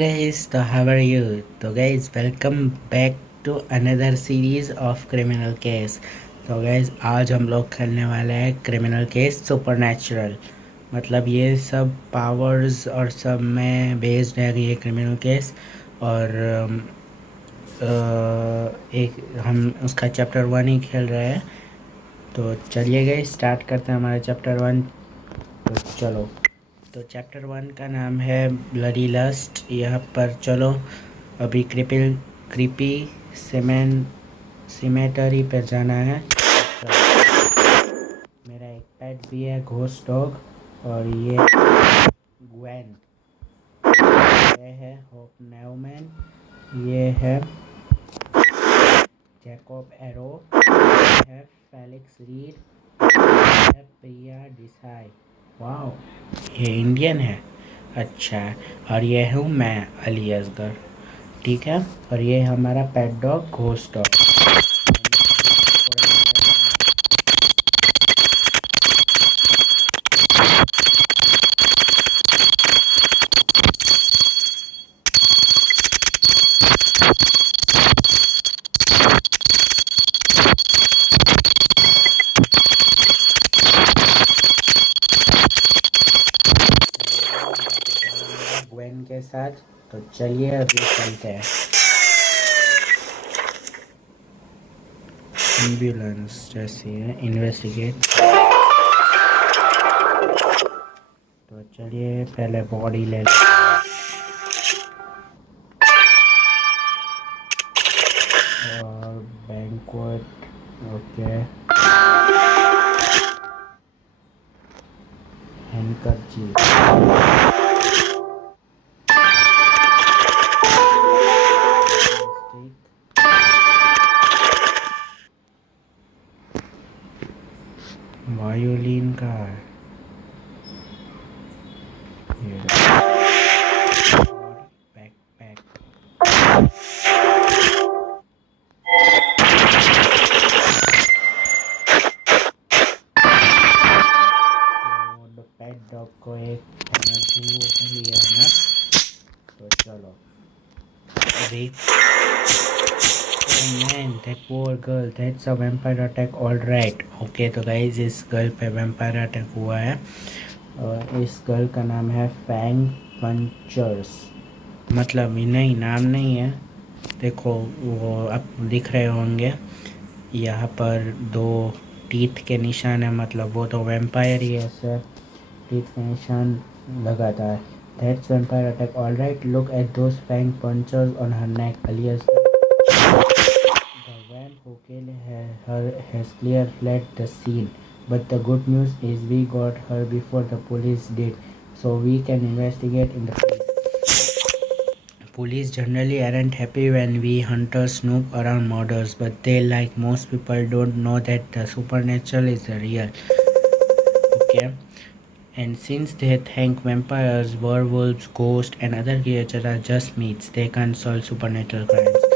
guys, so how are you? So guys, welcome back to another series of criminal case. तो guys, आज हम लोग खेलने वाले हैं क्रिमिनल केस सुपरनैचुरल। मतलब ये सब पावर्स और सब में बेस्ड है ये क्रिमिनल केस। और एक हम उसका चैप्टर 1 ही खेल रहे हैं। तो चलिए गाइस, स्टार्ट करते हैं हमारा चैप्टर 1। तो चलो। तो चैप्टर 1 का नाम है ब्लडी लस्ट। यहाँ पर चलो अभी क्रीपी सीमेटरी पर जाना है। मेरा एक पेट भी है, घोस्ट डॉग। और ये ग्वेन, ये है होप न्यूमैन, ये है जैकब एरो, ये है फेलिक्स रीड, ये है प्रिया डिसाई। वाओ, ये इंडियन है। अच्छा, और ये हूँ मैं, अलियासगर। ठीक है। और ये हमारा pet dog ghost dog. Gwen के साथ। तो चलिए अभी चलते हैं। एम्बुलेंस जैसी है, इन्वेस्टिगेट। तो चलिए पहले बॉडी ले लेते हैं। और बैंक्वेट, ओके, हैंकरचीफ, वायोलिन का है ये, और बैकपैक। तो पेट डॉग को एक एनर्जी वो लिया है ना। तो चलो अभी। Man, that poor girl, that's a vampire attack, all right. Okay, तो गाइज इस गर्ल पे वैम्पायर अटैक हुआ है। और इस गर्ल का नाम है फैंग पंचर्स। मतलब नहीं, नाम नहीं है। देखो वो अब दिख रहे होंगे यहाँ पर दो टीथ के निशान है। मतलब वो तो वैम्पायर ही है सर, टीथ के निशान लगाता है। That's vampire attack, all right. Look at those fang punches on her neck, alias. The vamp who killed her has clearly fled the scene. But the good news is we got her before the police did, so we can investigate in the case. Police generally aren't happy when we hunters snoop around murders, but they, like most people, don't know that the supernatural is real. Okay? And since they think vampires, werewolves, ghosts and other creatures are just myths, they can't solve supernatural crimes.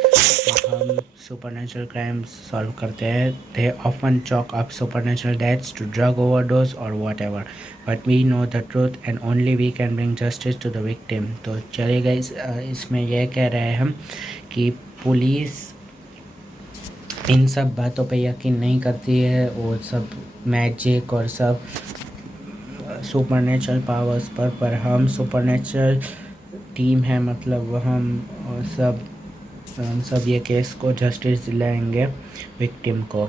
तो हम supernatural crimes solve करते हैं. They often chalk up supernatural deaths to drug overdose or whatever. But we know the truth and only we can bring justice to the victim. तो चलिए guys, इसमें यह कह रहे हैं हम कि पुलिस इन सब बातों पे यकीन नहीं करती है, वो सब मैजिक और सब सुपरनेचुरल पावर्स पर हम सुपरनेचुरल टीम है। मतलब हम सब ये केस को जस्टिस दिलाएंगे विक्टिम को।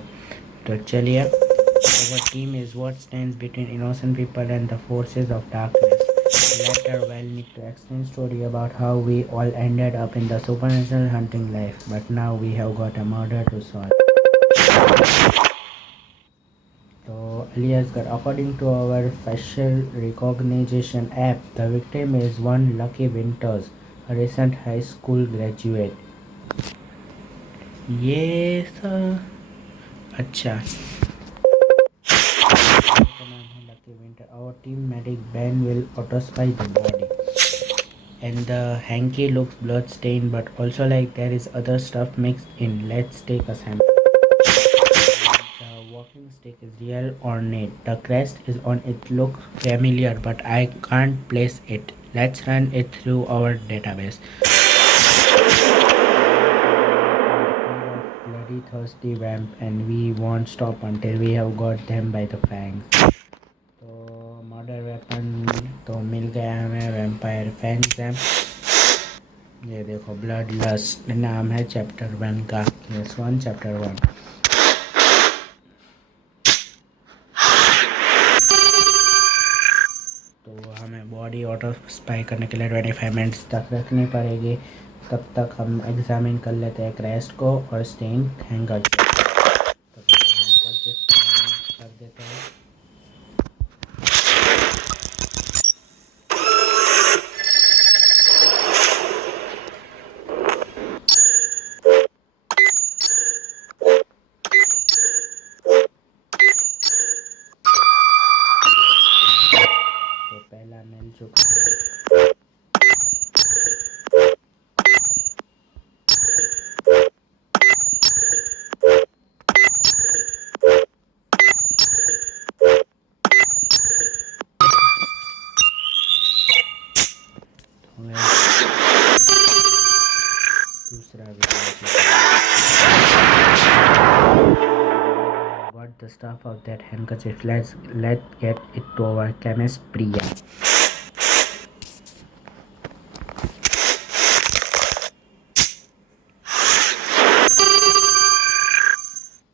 तो चलिए, our team is what stands between innocent people and the forces of darkness. Later we'll need to explain story about how we all ended up in the supernatural hunting life, but now we have got a murder to solve. So, Aliasgar, according to our facial recognition app, the victim is one Lucky Winters, a recent high school graduate. ये sir अच्छा, Lucky Winter. Our team medic Ben will autopsy the body, and the hanky looks blood stained, but also like there is other stuff mixed in. Let's take a sample. Walking stick is real ornate. The crest is on it, looks familiar, but I can't place it. Let's run it through our database. Bloody thirsty vamp, and we won't stop until we have got them by the fangs. तो murder weapon तो मिल गया हमें vampire fangs हैं। ये देखो blood lust नाम है chapter 1 का। Yes 1 chapter 1। तो हमें बॉडी ऑटो स्पाई करने के लिए 25 मिनट्स तक रखनी पड़ेगी। तब तक हम एग्जामिन कर लेते हैं क्रेस्ट को और स्टेन हैंगर तो हैंकर कर देते हैं। तो पहला मिल चुका है। दूसरा what the stuff of that handkerchief. Let's get it to our chemist Priya.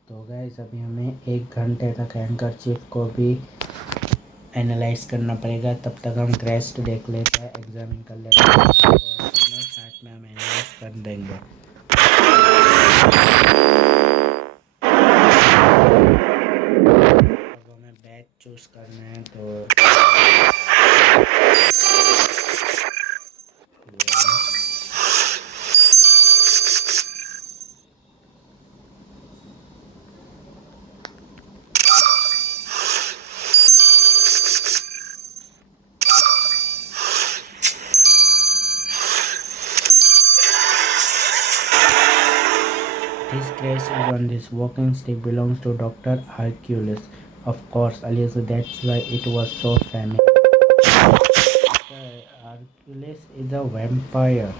तो गाइस अभी हमें 1 घंटे तक हैंकरचीफ को भी एनालाइज करना पड़ेगा। तब तक हम क्रेस्ट देख लेते हैं, एग्जामिन कर लेते हैं और तीनों साथ में हम एनालाइज कर देंगे। अब हमें बैच चूज करना है तो this crest is on this walking stick belongs to Dr. Hercules. Of course, Aliasgar, that's why it was so famous. Dr. Hercules is a vampire.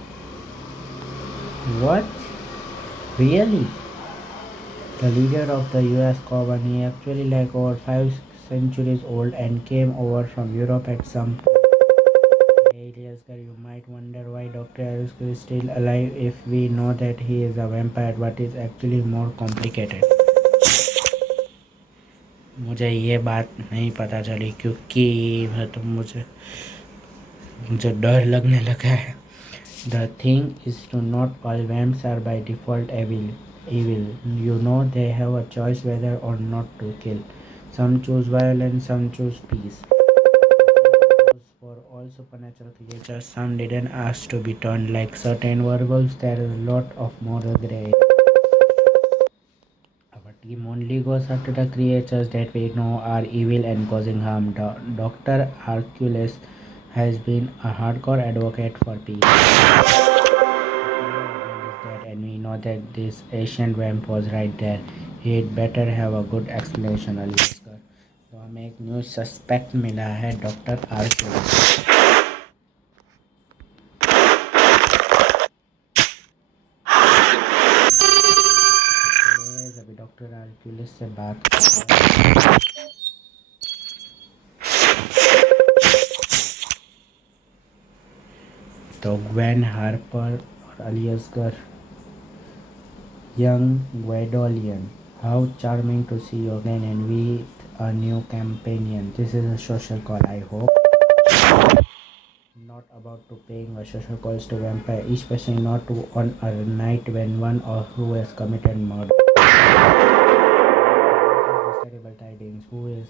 What? Really? The leader of the US Coven, he actually like over 5 centuries old and came over from Europe at some point. Aliasgar, you might wonder why Dr. Aliasgar is still alive if we know that he is a vampire, but it's actually more complicated. मुझे ये बात नहीं पता चली क्योंकि तो मुझे डर लगने लगा है। The thing is to not all vamps are by default evil. You know, they have a choice whether or not to kill. Some choose violence, some choose peace. For all supernatural creatures, some didn't ask to be turned. Like certain werewolves, there is a lot of moral gray. Our team only goes after the creatures that we know are evil and causing harm. Dr. Hercules has been a hardcore advocate for peace. And we know that this ancient vamp was right there. He'd better have a good explanation, Aliasgar. तो हमें एक new suspect मिला है doctor आर्क्यूलिस। अभी doctor आर्क्यूलिस से बात करते हैं। तो ग्वेन हार्पर और अलियसगर, young Guidolian, how charming to see you again and with a new companion. This is a social call, I hope. Not about to paying a social calls to vampire, especially not to on a night when one or who has committed murder. Terrible tidings. Who is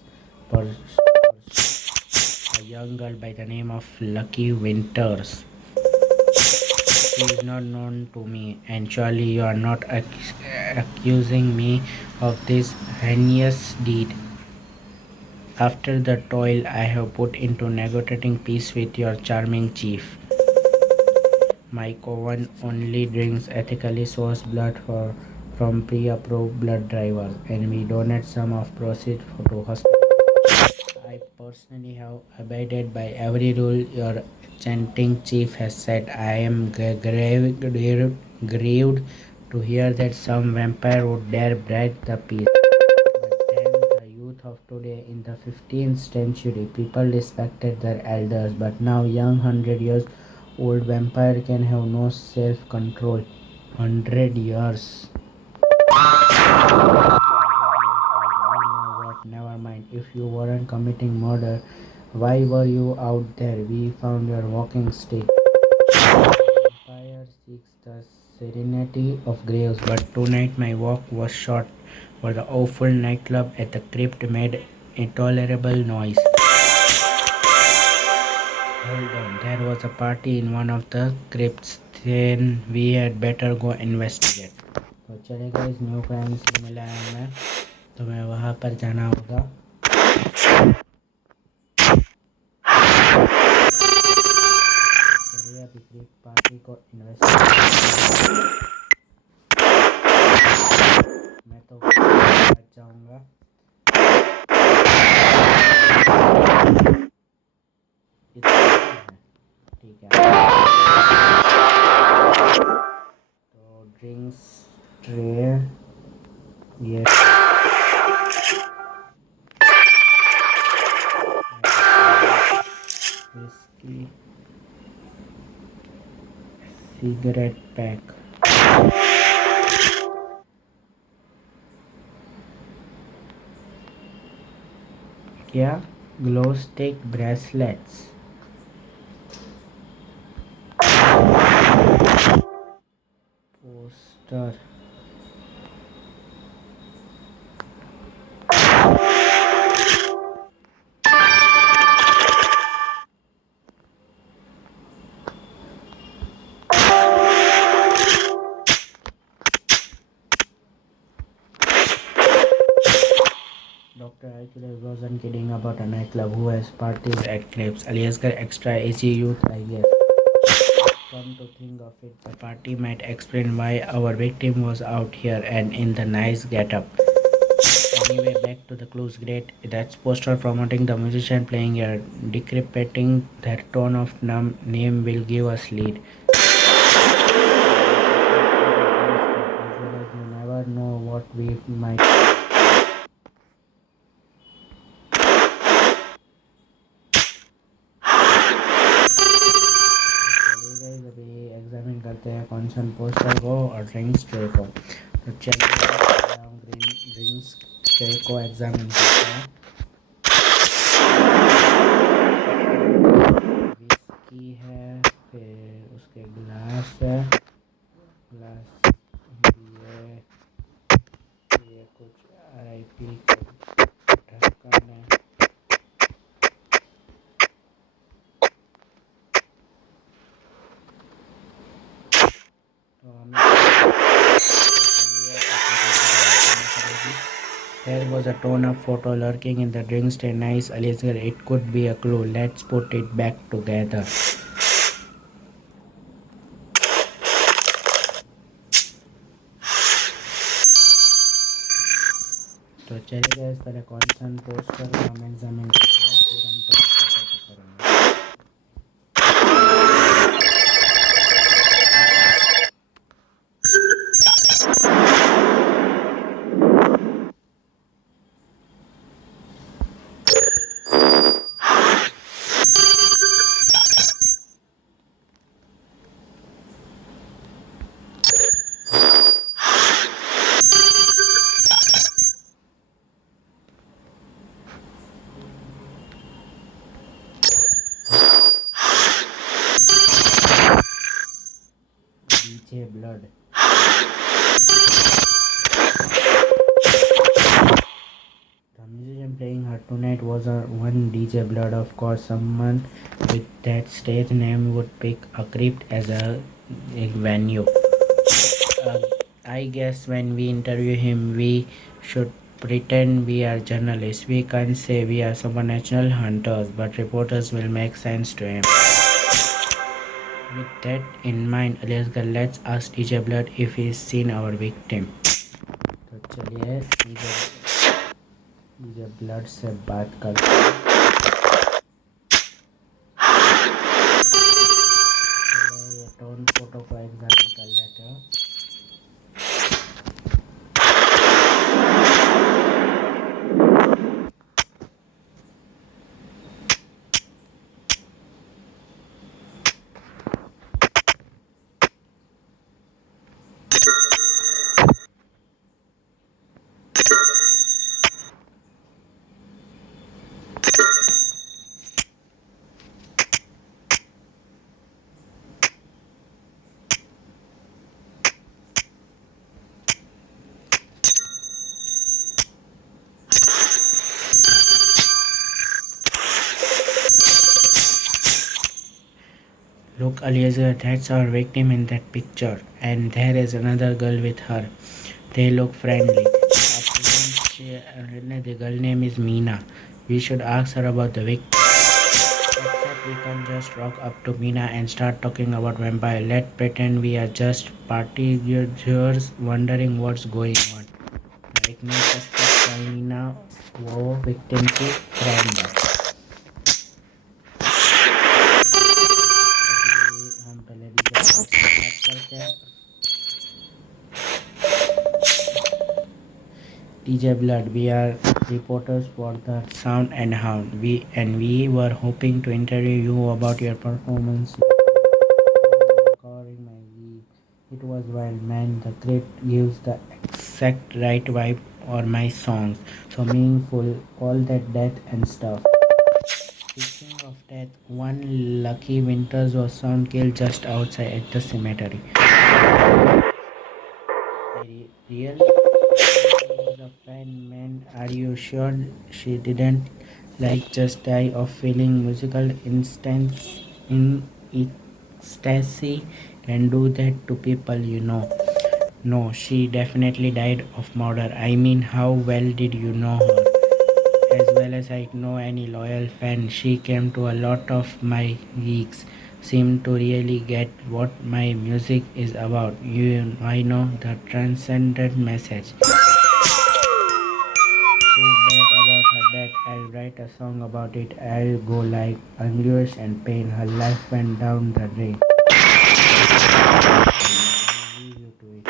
a young girl by the name of Lucky Winters? She is not known to me, and surely you are not accusing me of this heinous deed. After the toil I have put into negotiating peace with your charming chief, my coven only drinks ethically sourced blood from pre-approved blood drivers, and we donate some of proceeds to hospitals. I I personally have abided by every rule your chanting chief has set. I am grieved to hear that some vampire would dare break the peace. But then the youth of today in the 15th century, people respected their elders, but now young 100 years old vampire can have no self-control. 100 years. You know what? Never mind. If you weren't committing murder, why were you out there? We found your walking stick. Vampire seeks the serenity of graves, but tonight my walk was short, for the awful nightclub at the crypt made intolerable noise. Hold on, there was a party in one of the crypts. Then we had better go investigate. तो चले गए इस new crime से मिला है मैं, तो मैं वहाँ पर जाना होगा. चलिए अभी क्रिप्ट पार्टी को इन्वेस्टिगेट. मैं तो बच जाऊँगा. ठीक है. तो ड्रिंक्स ट्रे ये विस्की सिगरेट पैक. क्या? Glow stick bracelets. Poster. Dr. Hercules wasn't kidding about a nightclub who has parties at cribs. Aliasgar extra AG youth, I guess. Come to think of it, the party might explain why our victim was out here and in the nice getup. Anyway, back to the clues. Great. That's poster promoting the musician playing here. Decrypting their tone of name will give us lead. As well as you never know what we might. Examine करते हैं कॉन्सन poster को और drinks tray को. तो चलिए drinks tray को examine करते हैं. विस्की है, फिर उसके ग्लास है, ग्लास ये कुछ RIP के ढक्कन है. There was a ton of photo lurking in the drinks tray. Nice, Aliasgar. It could be a clue. Let's put it back together. तो चलिए इस पहले कॉन्सन पोस्टर को हम एग्जामिन करते हैं, फिर हम तो करेंगे. DJ blood. The musician playing her tonight was one DJ Blood. Of course, someone with that stage name would pick a crypt as a venue. I guess when we interview him, we should pretend we are journalists. We can't say we are supernatural hunters, but reporters will make sense to him. With that in mind, Aliasgar, let's ask DJ Blood if he's seen our victim. तो चलिए DJ blood से बात करते हैं. Look, Aliasgar, that's our victim in that picture. And there is another girl with her. They look friendly. The girl name is Meena. We should ask her about the victim. Except we can't just rock up to Meena and start talking about vampire. Let's pretend we are just partygoers wondering what's going on. एक नहीं suspect का मीना वो victim की friend है. अभी हम पहले DJ बात करते हैं. DJ Blood, we are reporters for the Sound and Hound. We were hoping to interview you about your performance. It was wild, man. The script gives the exact right vibe or my songs. So meaningful, all that death and stuff. Speaking of death, one lucky Winters was found killed just outside at the cemetery. Really? Was a fan, man. Are you sure she didn't like just die of feeling musical instance in ecstasy and do that to people, you know? No, she definitely died of murder. I mean, how well did you know her? As well as I know any loyal fan, she came to a lot of my gigs. Seemed to really get what my music is about. I know the transcendent message. So bad about her that I'll write a song about it. I'll go like anguish and pain. Her life went down the drain. I'll leave you to it.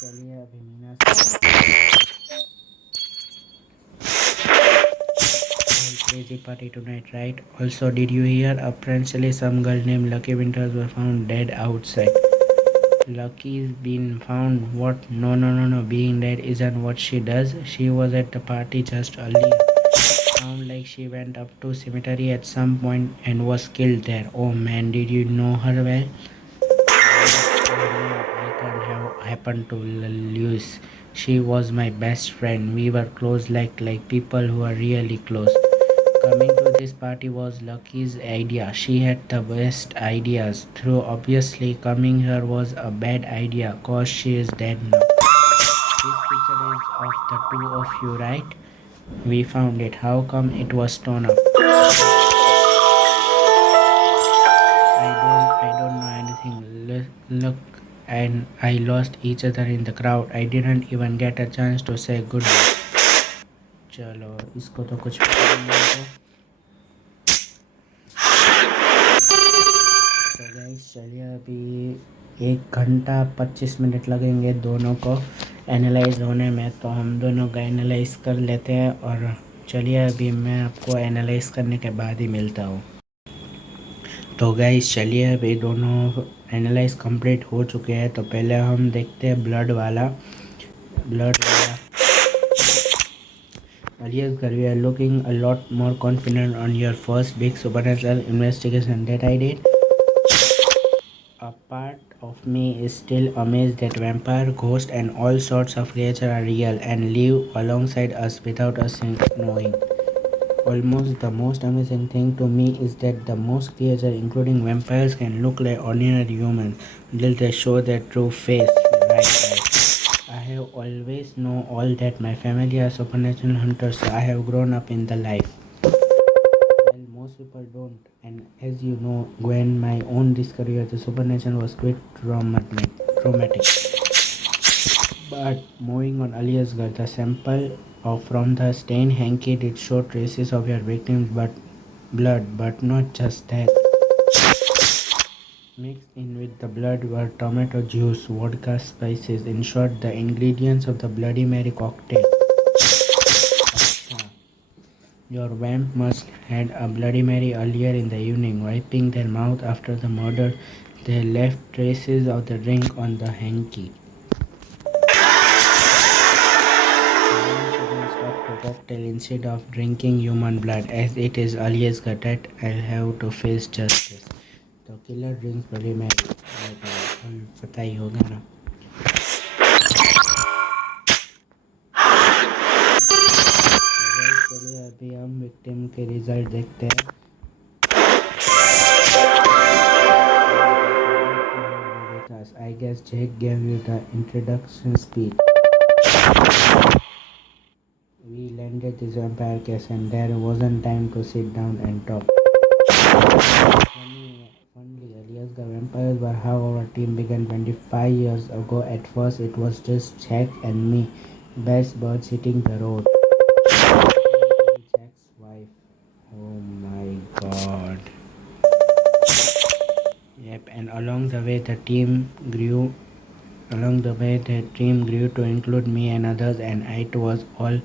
चलिए अभी Meena crazy party tonight, right? Also, did you hear? Apparently, some girl named Lucky Winters was found dead outside. Lucky's been found. What? No, no, no, no. Being dead isn't what she does. She was at the party just earlier. Sound like she went up to cemetery at some point and was killed there. Oh man, did you know her well? I can't have happened to Lewis. She was my best friend. We were close like people who are really close. Coming to this party was Lucky's idea. She had the best ideas. Through obviously coming here was a bad idea cause she is dead now. This picture is of the two of you, right? We found it. How come it was torn up? I don't know anything. Look, and I lost each other in the crowd. I didn't even get a chance to say goodbye. चलो इसको तो कुछ पता नहीं है. तो guys चलिए अभी 1 घंटा 25 मिनट लगेंगे दोनों को एनालाइज होने में. तो हम दोनों का एनालाइज कर लेते हैं और चलिए अभी मैं आपको एनालाइज करने के बाद ही मिलता हूँ. तो गाइस चलिए अभी दोनों एनालाइज कंप्लीट हो चुके हैं. तो पहले हम देखते हैं ब्लड वाला. Aliasgar, we are looking a lot more confident on your first big supernatural investigation that I did. A part of me is still amazed that vampire, ghosts and all sorts of creatures are real and live alongside us without us knowing. Almost the most amazing thing to me is that the most creatures, including vampires, can look like ordinary humans until they show their true face. Right. I have always known all that. My family are supernatural hunters, so I have grown up in the life. Well, most people don't. And as you know, Gwen, my own discovery of the supernatural was quite traumatic. But moving on, Aliasgar, the sample from the stained hanky did show traces of your victim's blood, but not just that. Mixed in with the blood were tomato juice, vodka, spices, in short, the ingredients of the Bloody Mary cocktail. Your vamp must had a Bloody Mary earlier in the evening. Wiping their mouth after the murder, they left traces of the drink on the hanky. Cocktail instead of drinking human blood, as it is Aliasgar that I'll have to face justice. तो killer drinks बड़ी मैं पता ही होगा ना. अभी हम victim के result देखते हैं. With us. I guess Jake gave you the introduction speech. We landed this vampire case and there wasn't time to sit down and talk. Funnily, Aliasgar vampires were how our team began 25 years ago. At first, it was just Jack and me, best birds hitting the road. Jack's wife. Oh my god. Yep, and along the way, the team grew. Along the way, the team grew to include me and others, and it was all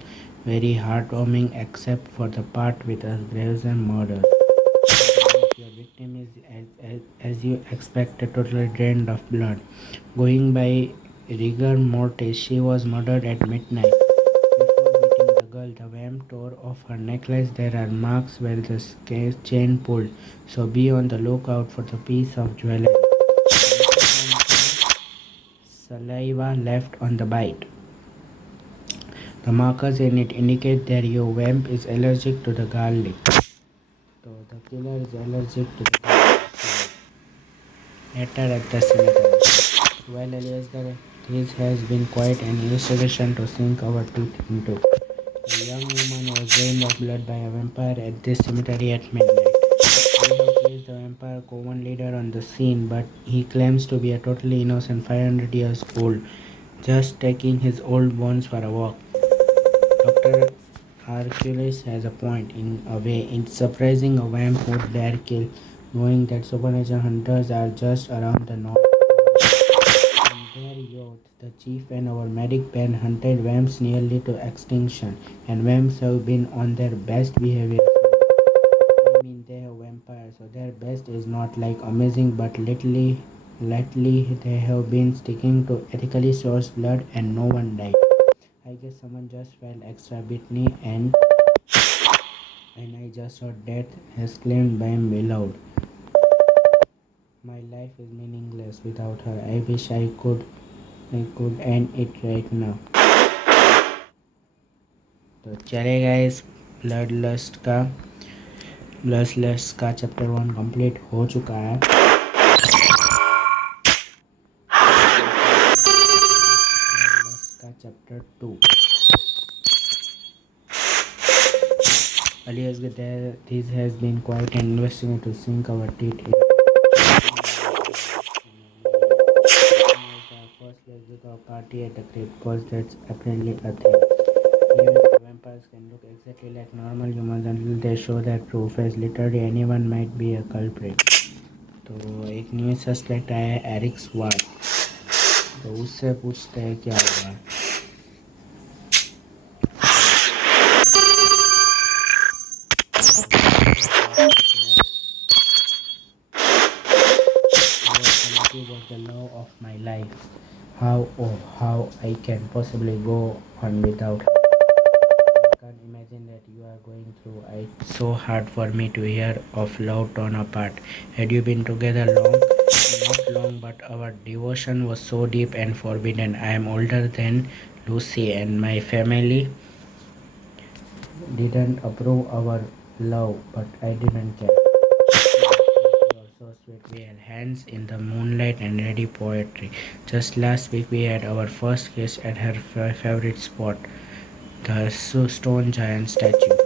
very heartwarming except for the part with a gruesome murder. Your victim is, as you expected, totally drained of blood. Going by rigor mortis, she was murdered at midnight. Before beating the girl, the vamp tore off her necklace. There are marks where the chain pulled, so be on the lookout for the piece of jewelry. Saliva left on the bite. The markers in it indicate that your vamp is allergic to the garlic. So the killer is allergic to the garlic. Later at the cemetery. Well, Aliasgar, this has been quite an investigation to sink our teeth into. A young woman was drained of blood by a vampire at this cemetery at midnight. We have placed the vampire coven leader on the scene, but he claims to be a totally innocent 500 years old, just taking his old bones for a walk. Dr. Hercules has a point. In a way, it's surprising a vamp would dare kill, knowing that supernatural hunters are just around the north. In their youth, the chief and our medic band hunted vamps nearly to extinction, and vamps have been on their best behavior. I mean, they are vampires, so their best is not like amazing, but lately they have been sticking to ethically sourced blood, and no one died. I guess someone just felt extra bitney and I just heard death has claimed by my beloved. My life is meaningless without her. I wish I could end it right now. तो चले guys blood lust का chapter 1 complete हो चुका है. Blood lust का chapter 2. Aliasgar, this has been quite an investigation to sink our teeth in. First, let's do a party at the crypt, because that's apparently a thing. Even the vampires can look exactly like normal humans until they show their proof, as literally anyone might be a culprit. तो एक new suspect आया है Eric स्वाट. तो उससे पूछते हैं क्या हुआ. Was the love of my life. How I can possibly go on without her. I can't imagine that you are going through. It's so hard for me to hear of love torn apart. Had you been together long? Not long, but our devotion was so deep and forbidden. I am older than Lucy, and my family didn't approve our love, but I didn't care. So sweet. We had hands in the moonlight and ready poetry. Just last week we had our first kiss at her favorite spot, the stone giant statue.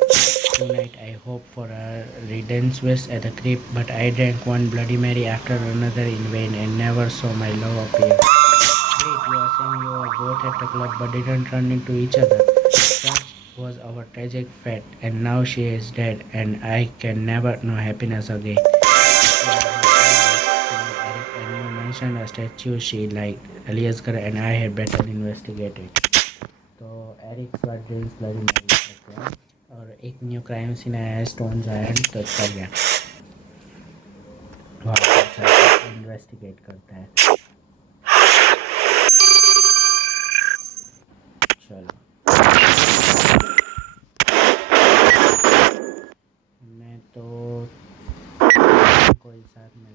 Tonight I hope for a redemption at the crypt, but I drank one Bloody Mary after another in vain and never saw my love appear. Wait, you are saying you were both at the club but didn't run into each other? Such was our tragic fate, and now she is dead, and I can never know happiness again. And you mentioned a statue she liked. Aliasgar and I had better investigate it. तो Eric स्वाट drinks bloody Mary करते हैं और एक new crime scene आया है stone giant तो चल गया वहाँ इन्वेस्टिगेट करता है. चलो मैं तो कोई साथ में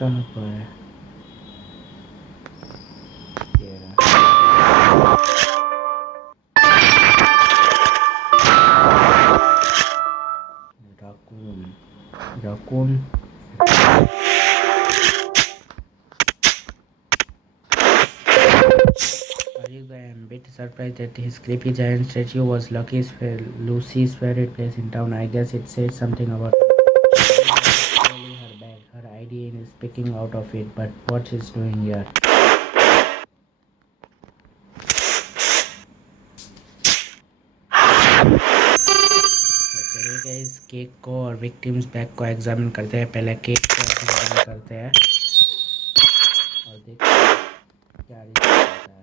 कहाँ पर है? ये रहा। raccoon raccoon I am a bit surprised that his creepy giant statue was Lucy's favorite place in town. I guess it says something about really her bag. Her ID is picking out of it, but what she's doing here? चलिए guys cake को और victims bag को examine करते हैं। पहले cake को examine करते हैं और देखते हैं क्या रिजल्ट आता है।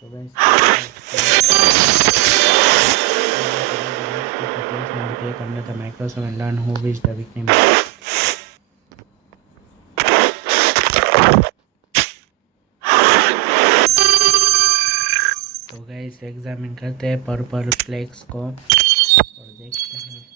तो guys cake under the microscope and learn who is the victim. तो गाइस एग्जामिन करते हैं पर्पल फ्लेक्स को और देखते हैं।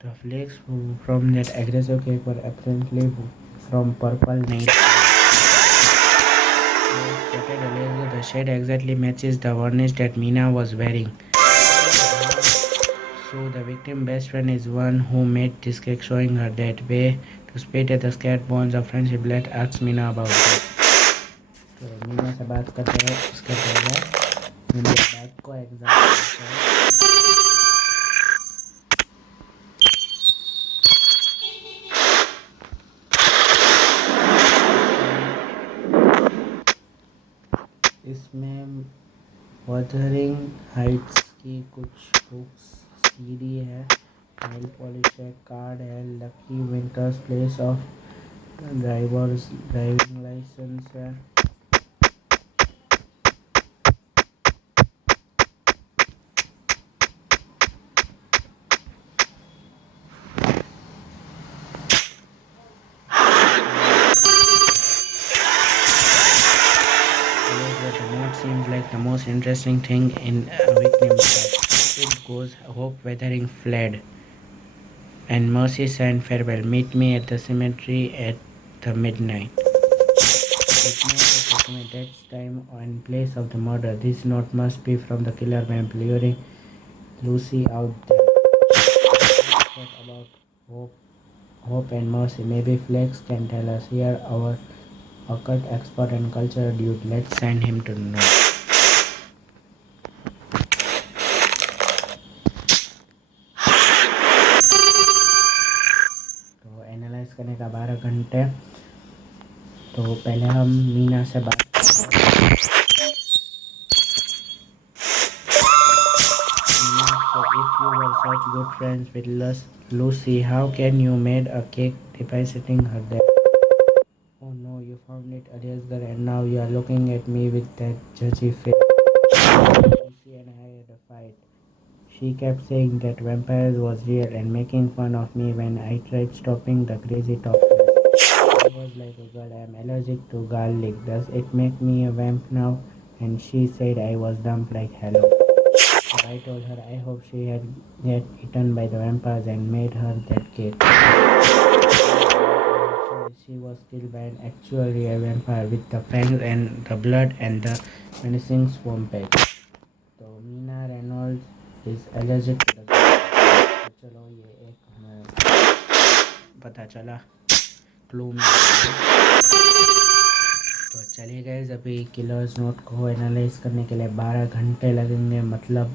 The flakes from that aggressive cake were apparently from purple night. The shade exactly matches the varnish that Mina was wearing. So the victim's best friend is one who made this cake, showing her that way to spit at the scared bonds of friendship. Let's ask Mina about it. तो मीना से बात करते हैं उसके पहले Meena bag को exam करते हैं। इसमें वदरिंग हाइट्स की कुछ बुक्स सीडी है, नेल पॉलिश है, कार्ड है, lucky winters place of drivers driving licence है। Seems like the most interesting thing in victim's life. It goes, hope weathering fled, and Mercy sang farewell. Meet me at the cemetery at the midnight. That's time and place of the murder. This note must be from the killer vamp luring Lucy out there. What about hope and mercy? Maybe Flex can tell us. Here, our occult expert and cultural dude. Let's send him to know. तो analyse करने का 12 घंटे। तो पहले हम मीना से बात So if you were such good friends with Lucy, how can you made a cake depositing her there? Oh no, you found it, Aliasgar, and now you are looking at me with that judgy face. Lucy and I had a fight. She kept saying that vampires was real and making fun of me when I tried stopping the crazy talk. I was like, a girl, I am allergic to garlic. Does it make me a vamp now? And she said I was dumb like hello. So I told her I hope she had get eaten by the vampires and made her that cake. She was killed by an actually a vampire with the fangs and the blood and the menacing swamp egg. So Meena Reynolds is allergic to the garlic. तो चलो ये एक हमें पता चला clue में। तो चलिए गाइस अभी किलर्स नोट को एनालाइज करने के लिए 12 घंटे लगेंगे, मतलब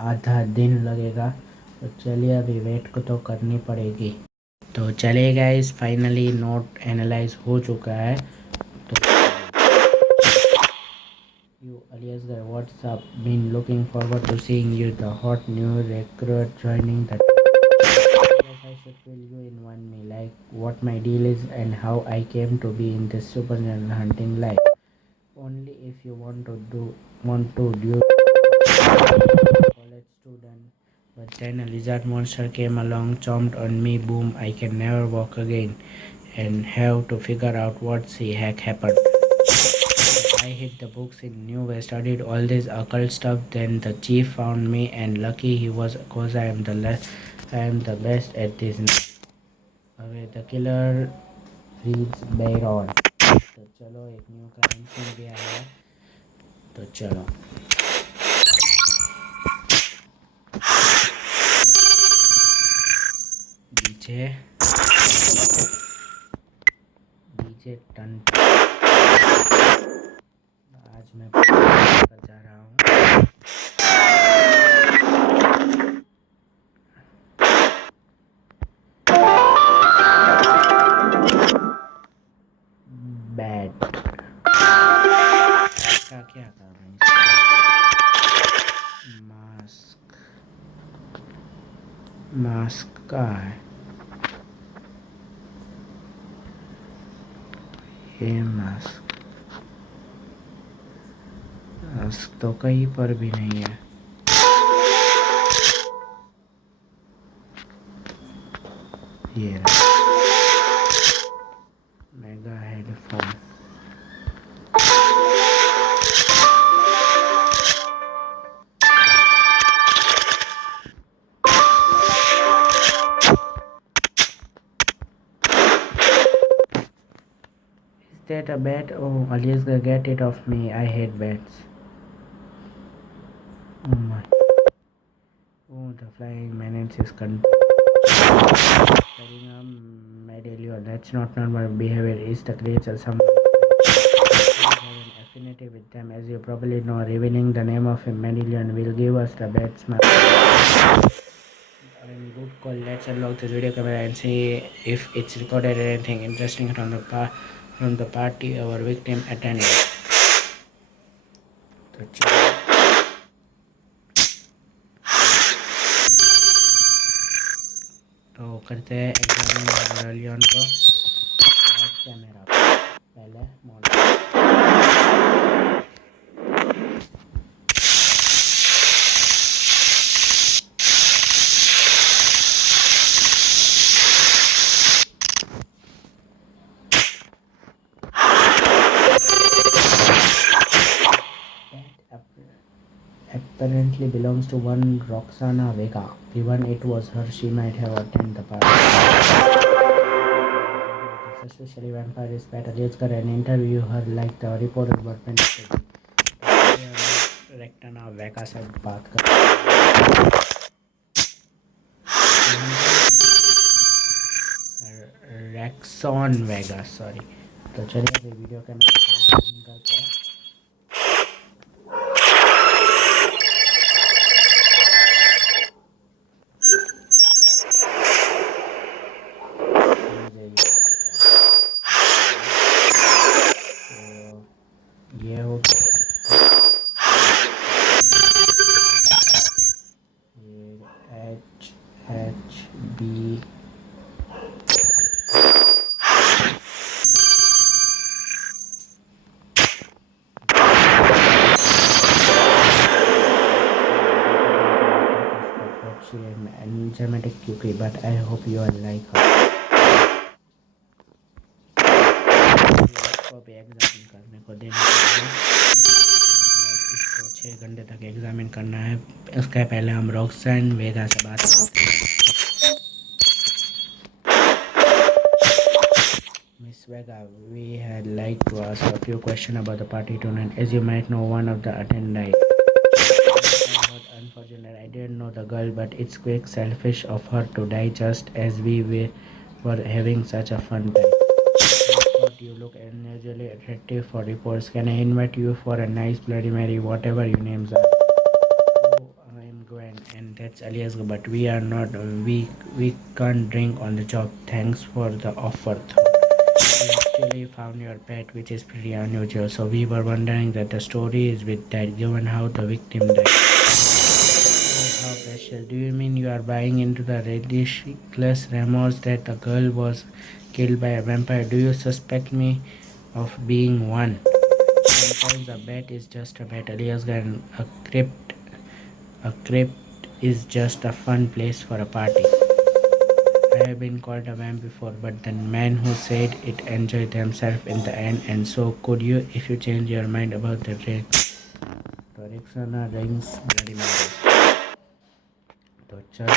आधा दिन लगेगा। तो चलिए अभी वेट को तो करनी पड़ेगी। तो चलिए गाइस, फाइनली नोट एनालाइज हो चुका है। तो you Aliasgar, what's up? Been looking forward to seeing you, the hot new recruit joining the Yes, I should fill you in one me, like what my deal is and how I came to be in this supernatural hunting life. Only if you want to do college student. But then a lizard monster came along, chomped on me, boom, I can never walk again, and have to figure out what the heck happened. I hit the books in New West, studied all this occult stuff. Then the chief found me, and lucky he was, cause I am the best at this now. હવે the killer reads Baron. તો ચલો એક new ક્રાइम scene भी आया है. तो चलो DJ DJ ton. आज मैं पर जा रहा हूँ. बैड का क्या काम है? मास्क मास्क का है ये मास्क. मास्क तो कहीं पर भी नहीं है. ये mega headphone. Is that a bat? Oh, Aliasgar, get it off me. I hate bats. Oh my. Oh, the flying menace is carrying a medallion. That's not normal behavior. Is the creature some have an affinity with them? As you probably know, revealing the name of a medallion will give us the bad smell. And good call. Let's unlock this video camera and see if it's recorded anything interesting from the party our victim attended. तो चलो तो करते हैं examine medallion को. Camera पहले apparently belongs to one Roxana Vega. Given it was her, she might have attended the party. Especially vampire is better. Let's go and interview her like the reporter were meant to be. रेक्टाना वेगा से बात कर रेक्सॉन वेगा, sorry. तो चलिए video का करते हैं. ये हो HHB and dramatic QK, but I hope you all like her. इसको भी एग्जामिन करने को देना है. इसको 6 घंटे तक एग्जामिन करना है. उसके पहले हम रॉक्सन वेगा से बात करते हैं. Miss Vega, we had like to ask a few questions about the party tonight. As you might know, one of the attendants died. Unfortunately, I didn't know the girl, but it's quick selfish of her to die just as we were having such a fun time. I thought you look unusually attractive for reports. Can I invite you for a nice Bloody Mary, whatever your names are? Oh, I'm Gwen, and that that's Aliasgar, but we are not. We can't drink on the job. Thanks for the offer. We actually found your pet, which is pretty unusual. So we were wondering that the story is with that, given how the victim died. Oh, how special. Do you mean you are buying into the ridiculous rumors that the girl was killed by a vampire? Do you suspect me of being one? Sometimes a bet is just a bet. Aliasgar, a crypt is just a fun place for a party. I have been called a vamp before, but the man who said it enjoyed themselves in the end, and so could you if you change your mind about the ring. तो Rexona rings bloody Mary. तो चल तो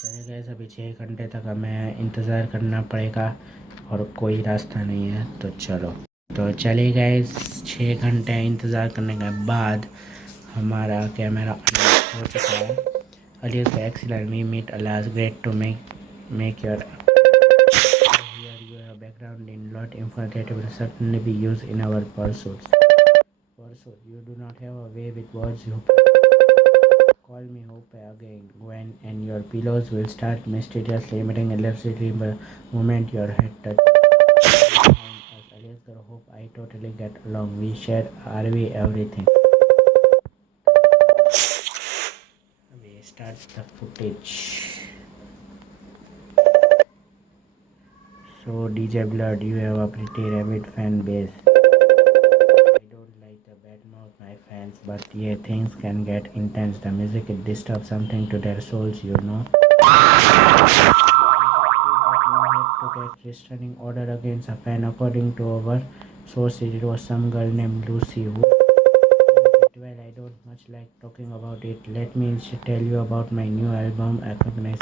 चले गए अभी 6 घंटे तक हमें इंतज़ार करना पड़ेगा और कोई रास्ता नहीं है तो चलो तो चले गए 6 घंटे इंतज़ार करने के बाद हमारा कैमरा हो चुका है Alias excellent we meet Alias great to make your here you have background in lot info that will certainly be used in our pursuits. Pursuit you do not have a way with words you call me hope again Gwen and your pillows will start mysteriously emitting electricity the moment your head touches as Alias hope I totally get along we share RV everything. We start the footage. So DJ Blood, you have a pretty rabid fan base. I don't like the badmouth my fans, but yeah, things can get intense. The music it disturbs something to their souls, you know. To get restraining order against a fan, according to our sources, it was some girl named Lucy who. Well, I don't much like talking about it. Let me tell you about my new album, Recognize.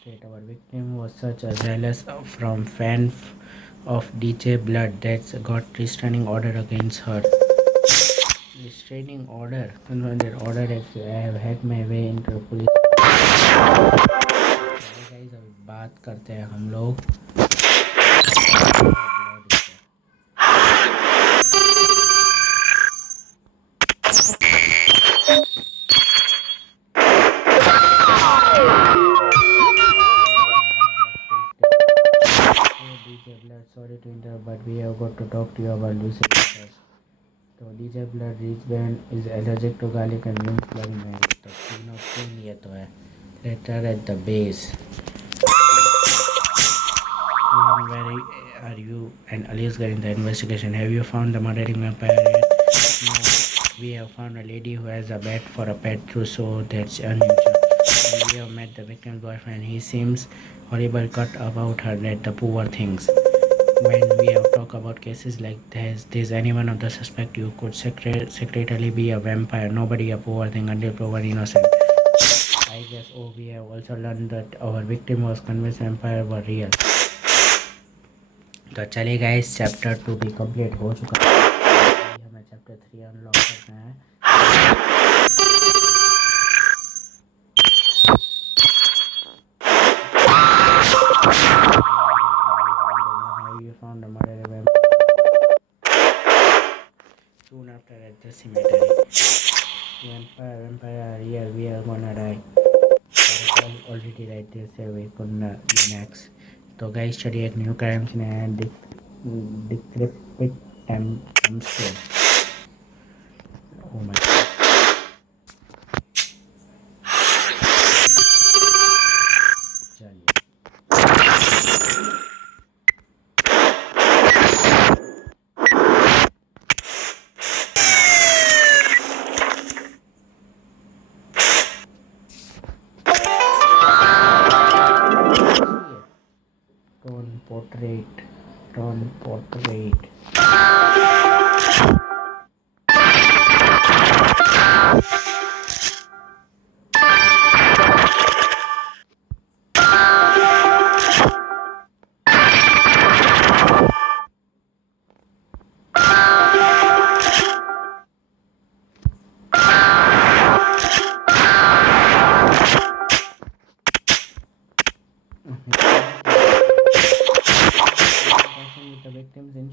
Straight. Our victim was such a zealous from fan of DJ Blood that's got restraining order against her. Restraining order? Confounded order actually. I have hacked my way into the police. Guys, अभी बात करते हैं हम लोग sorry to interrupt, but we have got to talk to you about Lucy first. So DJ Blood wristband is allergic to garlic and means bloody Mary. तो तीनों के लिए तो है. Letter at the base. Where are you and Aliasgar in the investigation? Have you found the murdering vampire yet? No. We have found a lady who has a bat for a pet too, so that's unusual. And we have met the victim's boyfriend. He seems horrible cut about her that the poor things. When we have talked about cases like this any one of the suspect you could secretly be a vampire. Nobody a poor thing until proven innocent. I guess we have also learned that our victim was convinced vampires were real. तो चलिए guys chapter 2 भी complete हो चुका है हमें chapter 3 unlock करना है You found a murder soon after at the cemetery. Vampire are real. We are gonna die. Already right there say we couldn't be next. तो गाइस चलिए एक न्यू क्राइम सीन है डिक्रिपिट टम्पस्टोन ओह माय गॉड चलिए Tone portrait.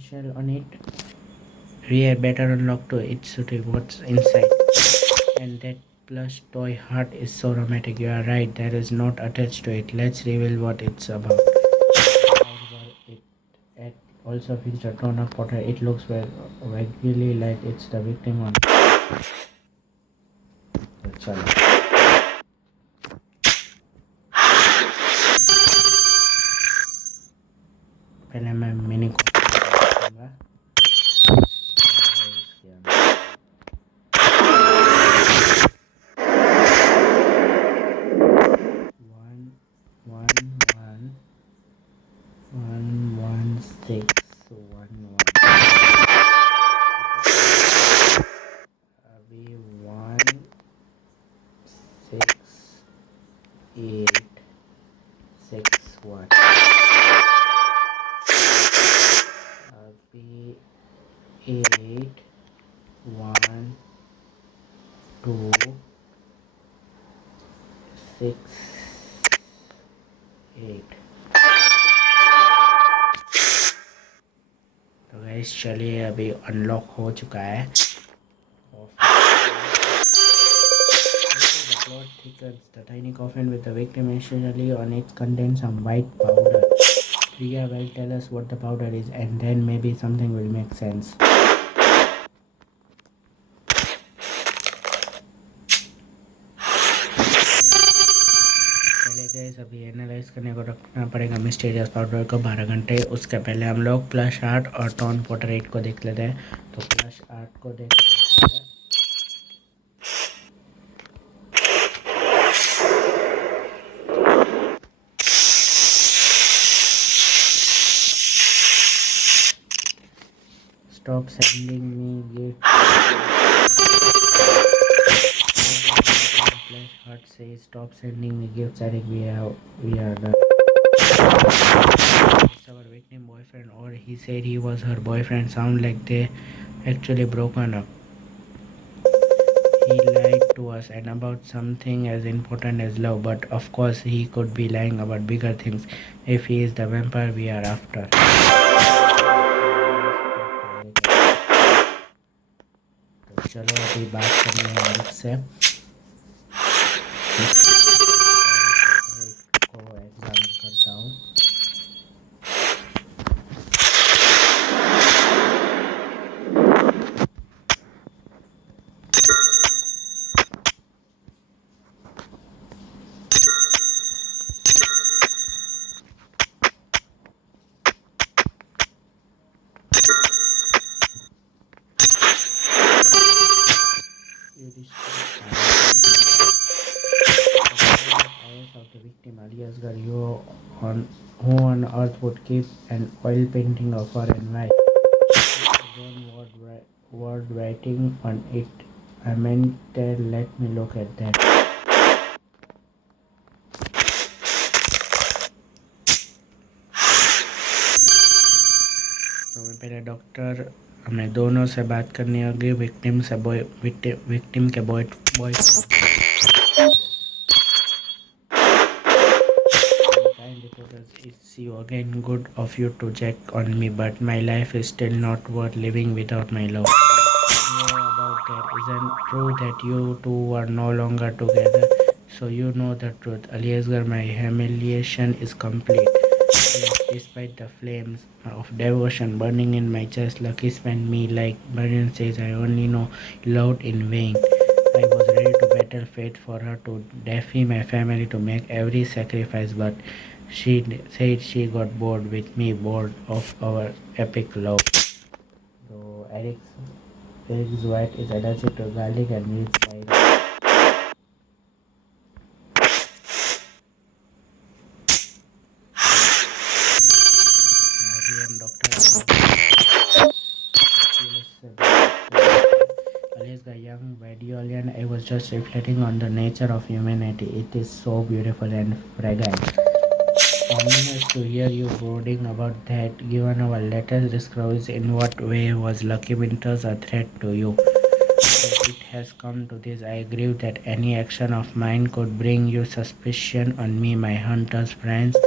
potential on it. We had better unlock to it to see what's inside. And that plush toy heart is so romantic. You are right, that is not attached to it. Let's reveal what it's about. However, it also feels a ton of water. It looks vaguely like it's the victim on. चलो पहले मैं mini को दूंगा इसके अंदर one one one 11611 अभी 16861 अभी 8126 तो गाइस चलिए अभी अनलॉक हो चुका है The plot thickens. The tiny coffin with the victim usually on it contains some white powder. Priya will tell us what the powder is and then maybe something will make sense. चले गए अभी analyse करने को रखना पड़ेगा mysterious powder को 12 घंटे। उसके पहले हम लोग प्लस आर्ट और टॉन पोर्ट्रेट को देख लेते हैं। तो प्लस आर्ट को देखते हैं। Stop sending me gifts. Flash heart says stop sending me gifts. Eric, we are done. It's our victim boyfriend, or he said he was her boyfriend. Sound like they actually broken up. He lied to us and about something as important as love, but of course he could be lying about bigger things if he is the vampire we are after. चलो अभी बात करनी है Eric से को exam करता हूँ of the victim Aliasgar, who on earth would keep an oil painting of her and wife? Word writing on it. I meant let me look at that. तो मैं पहले डॉक्टर हमें दोनों से बात करनी होगी विक्टिम के boy It's you again, good of you to check on me, but my life is still not worth living without my love. About that, isn't true that you two are no longer together? So you know the truth. Aliasgar, my humiliation is complete. Yes, despite the flames of devotion burning in my chest, Lucky spent me like Brian says, I only know loved in vain. I was ready to battle fate for her, to defy my family, to make every sacrifice, but she said she got bored with me, bored of our epic love. So Eric's wife is allergic to garlic and needs spice. Aliasgar, young Vadiolian, I was just reflecting on the nature of humanity. It is so beautiful and fragile. Ominous to hear you brooding about that. Given our latest discoveries, in what way was Lucky Winters a threat to you? So it has come to this. I agree that any action of mine could bring you suspicion on me, my hunter's friends.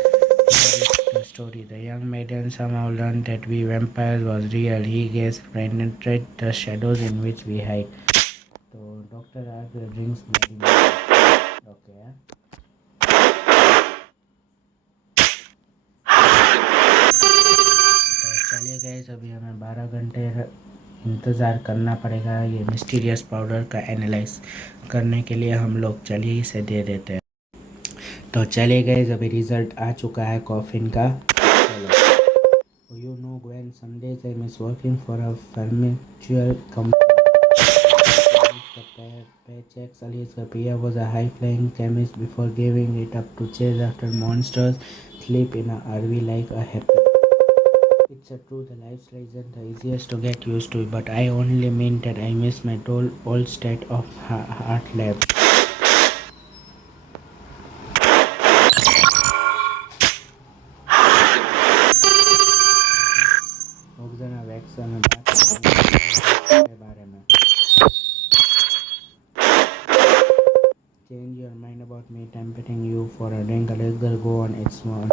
There is story. The young maiden somehow learned that we vampires was real. He gazed penetrate the shadows in which we hide. तो doctor आके drinks मेरी okay तो चलिए guys अभी हमें 12 घंटे इंतज़ार करना पड़ेगा ये मिस्टीरियस पाउडर का एनालाइज करने के लिए। हम लोग चलिए इसे दे देते हैं। तो चलिए गाइस अभी रिज़ल्ट आ चुका है कॉफिन का। चलो you know when some days I miss working for a furniture company paychecks. Aliasgar Priya was a high-flying chemist before giving it up to chase after monsters. Sleep in a RV like a happy. It's a true, the lifestyle isn't the easiest to get used to, but I only mean that I miss my old state of heart lab. Oxygen vaccine में बात के बारे में change your mind about me tempting you for a drink. Aliasgar, go on. It's one.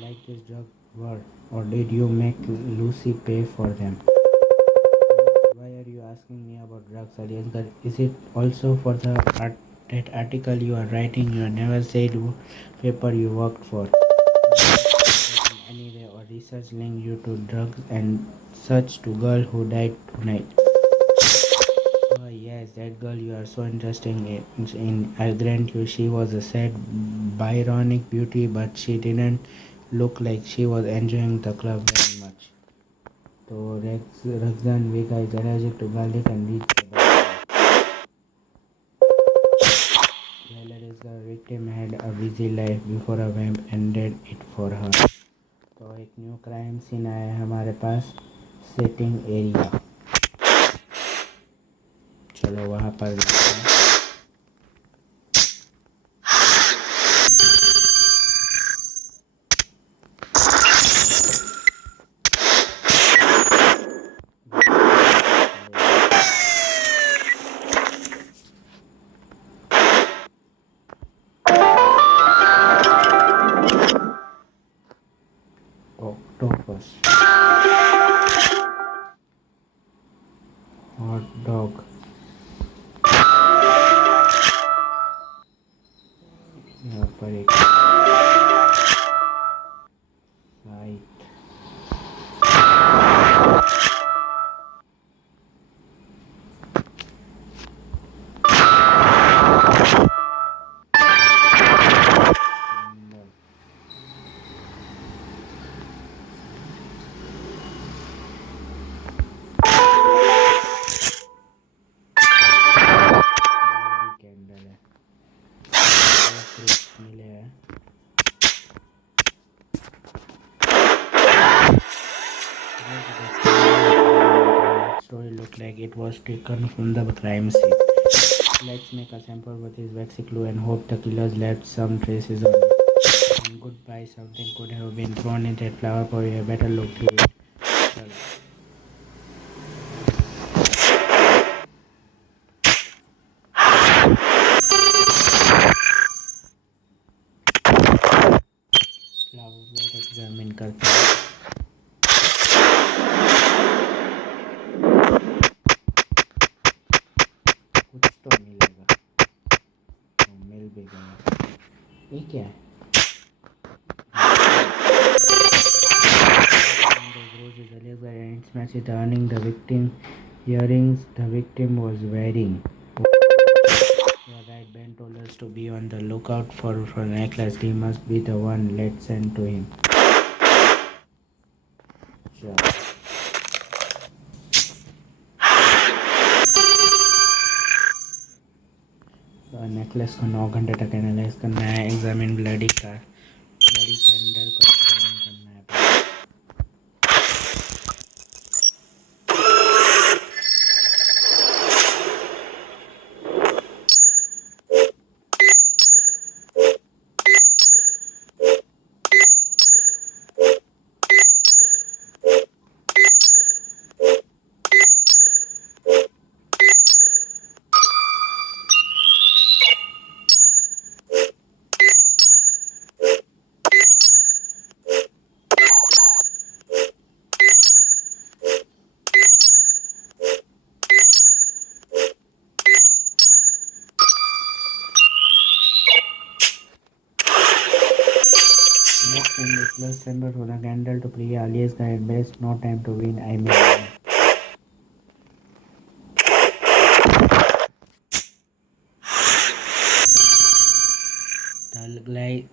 Like this drug were, or did you make Lucy pay for them? Why are you asking me about drugs, Aliasgar? Is it also for the that article you are writing? You never said paper you worked for. Anyway, or research link you to drugs and such to girl who died tonight. Oh yes, that girl you are so interesting in. I grant you she was a sad, Byronic beauty, but she didn't look like she was enjoying the club very much. So Rexan Vega is allergic to garlic and reads the bottle. The victim had a busy life before a vamp ended it for her. तो एक new crime scene आया है हमारे पास, setting area. चलो वहाँ पर octopus, hot dog, यहाँ पर एक साइट, कैंडल है, मिले हैं। Story looked like it was taken from the crime scene. Let's make a sample with his waxy glue and hope the killers left some traces on it. And goodbye, something could have been thrown in that flower pot. You better look through it. Flower pot examine करते हैं। कुछ तो मिलेगा, मिल भी गया। ये क्या है? Its match is earning the victim earrings the victim was wearing. You're right, Ben told us to be on the lookout for a necklace. He must be the one. Let's send to him. Sure. Necklace को 9 घंटे तक analyse करना है। Examine bloody candle को examine करना है। and the plus symbol for the candle to play Aliasgar at best. No time to win. I mean.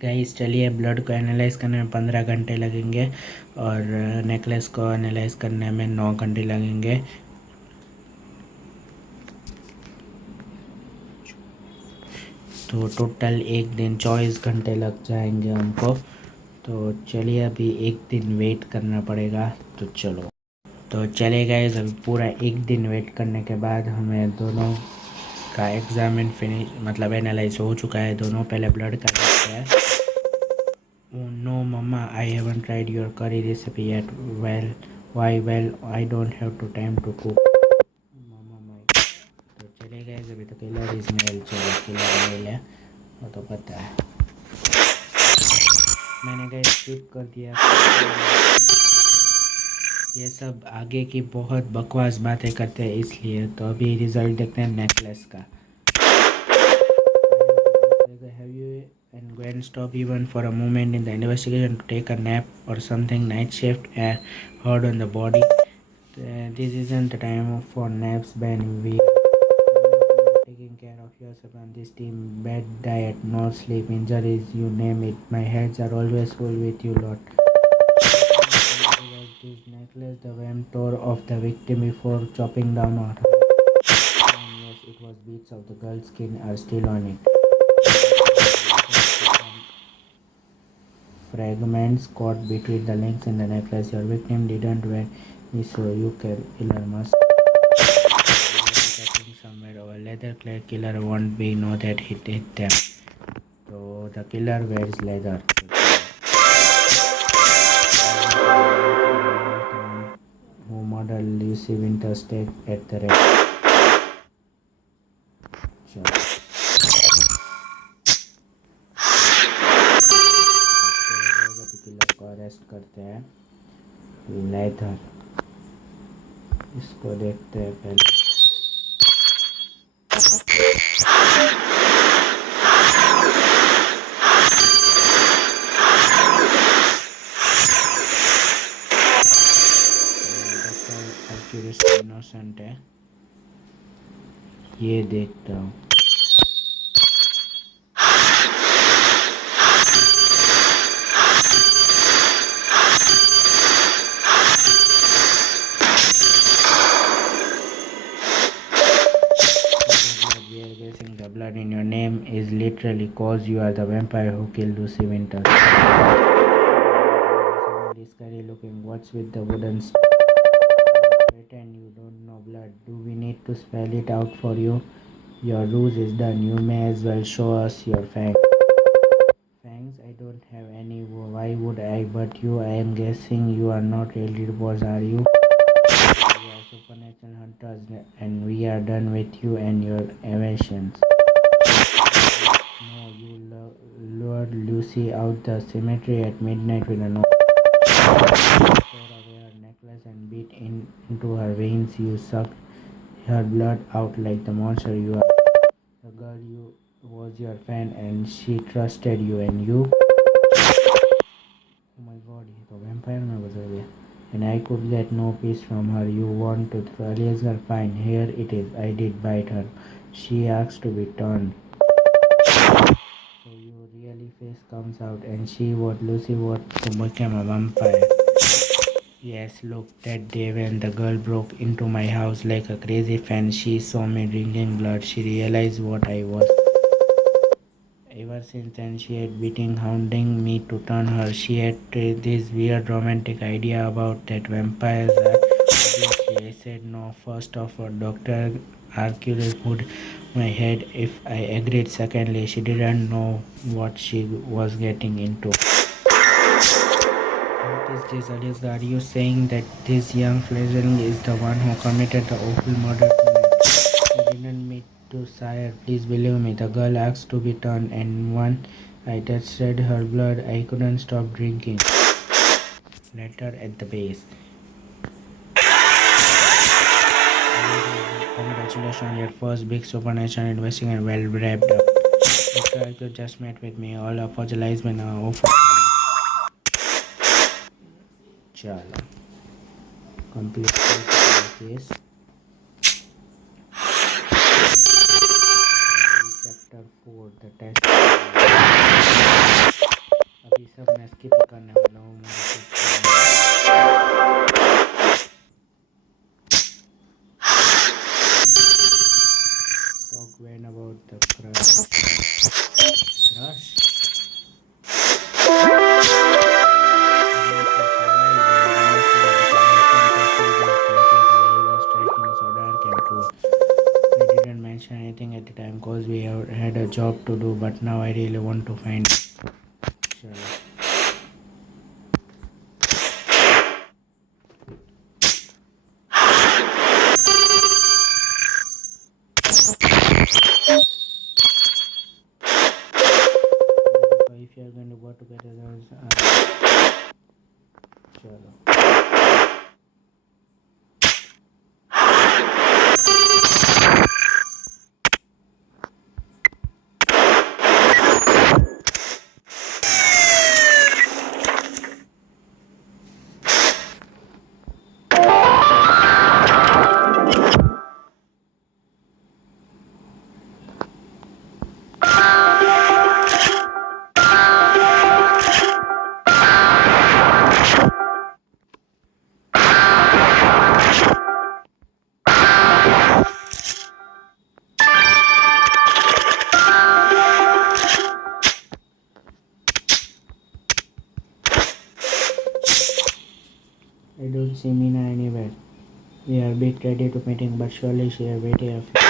Guys चलिए blood को एनालाइज करने में 15 घंटे लगेंगे और नेकलेस को एनालाइज करने में 9 घंटे लगेंगे। तो टोटल एक दिन 24 घंटे लग जाएंगे हमको। तो चलिए अभी एक दिन वेट करना पड़ेगा। तो चलो तो चले गाइस अभी पूरा एक दिन वेट करने के बाद हमें दोनों का एग्जामिन फिनिश मतलब एनालाइज हो चुका है दोनों। पहले ब्लड का देखते हैं। No mama, I haven't tried your curry recipe yet. Well, why? Well, I don't have to time to cook. Mama my। तो चले गए अभी तो किलर इसमेल चलो किलर मेल है वो तो पता है। मैंने गए स्किप कर दिया। ये सब आगे की बहुत बकवास बातें करते हैं इसलिए। तो अभी रिजल्ट देखते हैं नेकलेस का। Have you and Gwen stop even for a moment in the investigation to take a nap or something? Night shift hard on the body. This isn't the time for naps, Ben. We are taking care of yourself and this team. Bad diet, no sleep, injuries, you name it. My heads are always full with you lot. This necklace, the mentor of the victim before chopping down on her. And yes, it was beads of the girl's skin are still on it. Fragments caught between the links in the necklace. Your victim didn't wear this, so you killer must be somewhere. Or leather-clad killer won't be know that it hit them. So the killer wears leather. Who model Lucy Winter stayed at the red. Sure. Killer को arrest करते हैं। Leather इसको देखते हैं पहले। Innocent है ये देखता हूँ। The blood in your name is literally cause you are the vampire who killed Lucy Winters. Scary looking. What's with the wooden pretend you don't know blood? Do we need to spell it out for you? Your ruse is done. You may as well show us your fangs. Fangs? I don't have any. Why would I? But you, I am guessing you are not really boss, are you? We are supernatural hunters and we are done with you and your evasions. No, you lured Lucy out the cemetery at midnight with a note. Tore away her necklace and beat into her veins. You sucked her blood out like the monster you are. The girl you was your fan and she trusted you and you. Oh my god, he तो vampire में बदल गया. And I could get no peace from her. You want to throw Aliasgar? Fine, here it is. I did bite her. She asked to be turned. So you really face comes out and she what Lucy what to become a vampire. Yes, look, that day when the girl broke into my house like a crazy fan, she saw me drinking blood. She realized what I was. Ever since then, she had been hounding me to turn her. She had this weird romantic idea about that vampires are. Obviously, I said no. First of all, Dr. Hercules would my head if I agreed. Secondly, she didn't know what she was getting into. What is this, Aliasgar? Are you saying that this young fledgling is the one who committed the awful murder tonight? I didn't mean to, sire. Please believe me. The girl asked to be turned, and when I tasted her blood, I couldn't stop drinking. Letter at the base. Congratulations on your first big supernatural investigation, well wrapped up. Dr. Arthur just met with me. All apologize when I offer. चलो complete case. Chapter 4 the test. अभी सब मैं skip करने वाला हूँ। Talk when about the crush. Crush? I didn't mention anything at the time because we had a job to do, but now I really want to find it. चलो So if you are going to go together, चलो I don't see Mina anywhere. We are a bit ready to meeting, but surely she is waiting a few.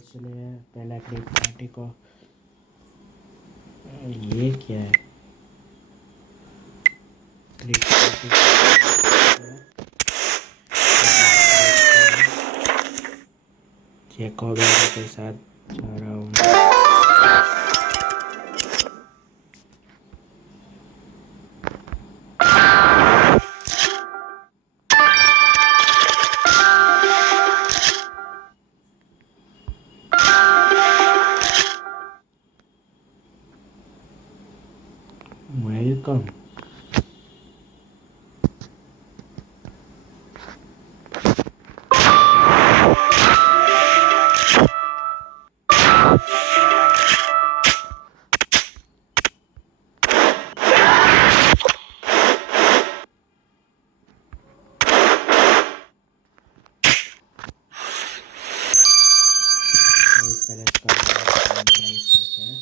इसलिए पहला click party को ये क्या है click party चेकोवेरा के साथ जा रहा हूँ वेलकम पहले इसका एनालाइज करते हैं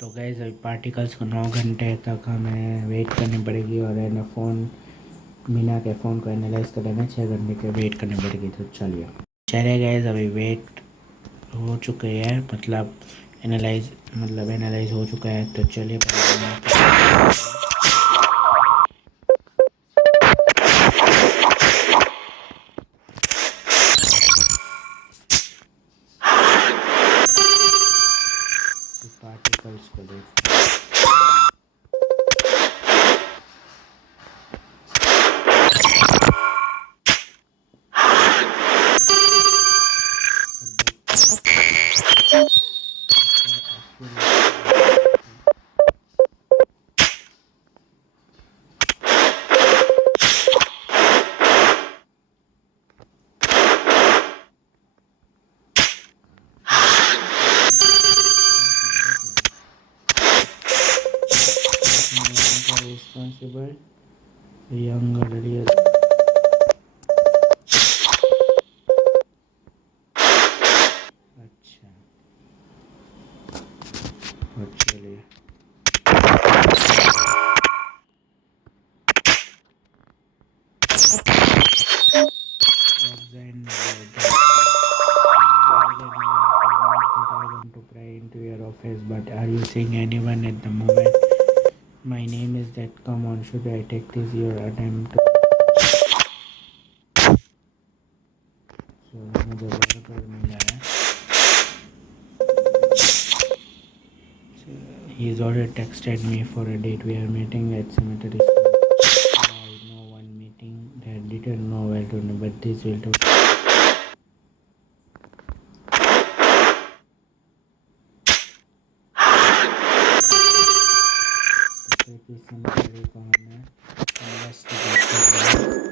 तो गाइस अभी पार्टिकल्स को 9 घंटे तक हमें वेट करनी पड़ेगी और है ना फ़ोन मीना के फ़ोन को एनालाइज करने में 6 घंटे के वेट करनी पड़ेगी। तो चलिए चले गाइस अभी वेट हो चुके हैं मतलब एनालाइज हो चुका है। तो चलिए पार्टिकल्स को देखते हैं। Young alias. अच्छा, तो चलिए to pry into your office, but are you seeing anyone at the moment? My name is that. Come on, should I take this your attempt to? So मुझे वर्कर मिला है. He's already texted me for a date. We are meeting at cemetery. I know one meeting that didn't know well to know, but this will do. Cemetery कौन है? Investigation.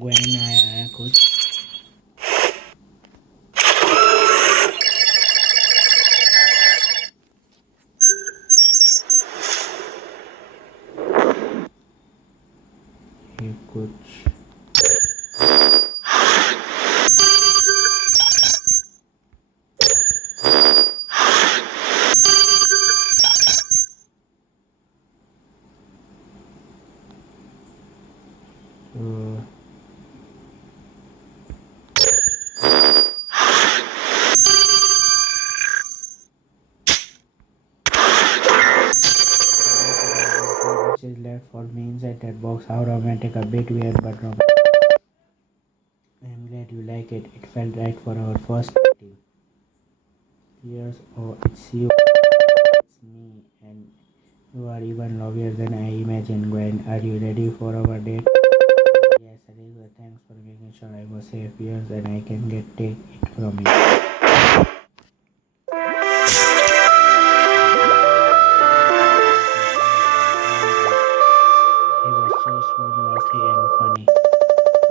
Gwen आया है कुछ. ये कुछ which is left for me inside that box. How romantic, a bit weird but romantic. I'm glad you like it. It felt right for our first meeting. Yes, oh, it's you. It's me, and you are even lovelier than I imagined. Gwen, are you ready for our date? Yes, Aliasgar, thanks for making sure I was safe. Yes, and I can take it from you. He was so smooth, naughty, and funny.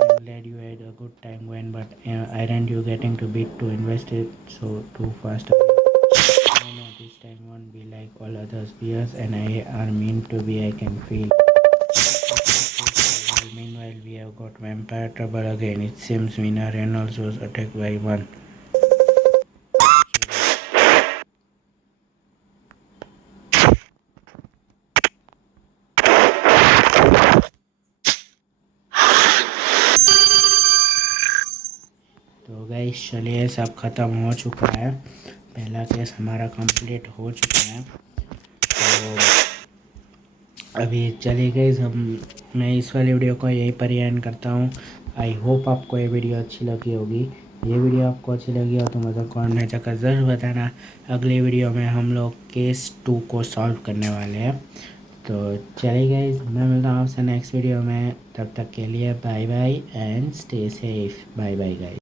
I'm glad you had a good time, Gwen, but aren't you getting to bit too invested so too fast? I know this time won't be like all others. Beers and I are meant to be, I can feel. Well, meanwhile, we have got vampire trouble again. It seems Mina Reynolds was attacked by one. तो guys चलिए सब ख़त्म हो चुका है. पहला case हमारा complete हो चुका है. तो अभी चलिए गाइस मैं इस वाली वीडियो को यहीं पर एंड करता हूँ. आई होप आपको ये वीडियो अच्छी लगी होगी. ये वीडियो आपको अच्छी लगी हो तो मुझे कमेंट में जाकर ज़रूर बताना. अगले वीडियो में हम लोग केस 2 को सॉल्व करने वाले हैं. तो चलिए गाइस मैं मिलता हूँ आपसे नेक्स्ट वीडियो में. तब तक के लिए bye bye and stay safe. Bye bye guys.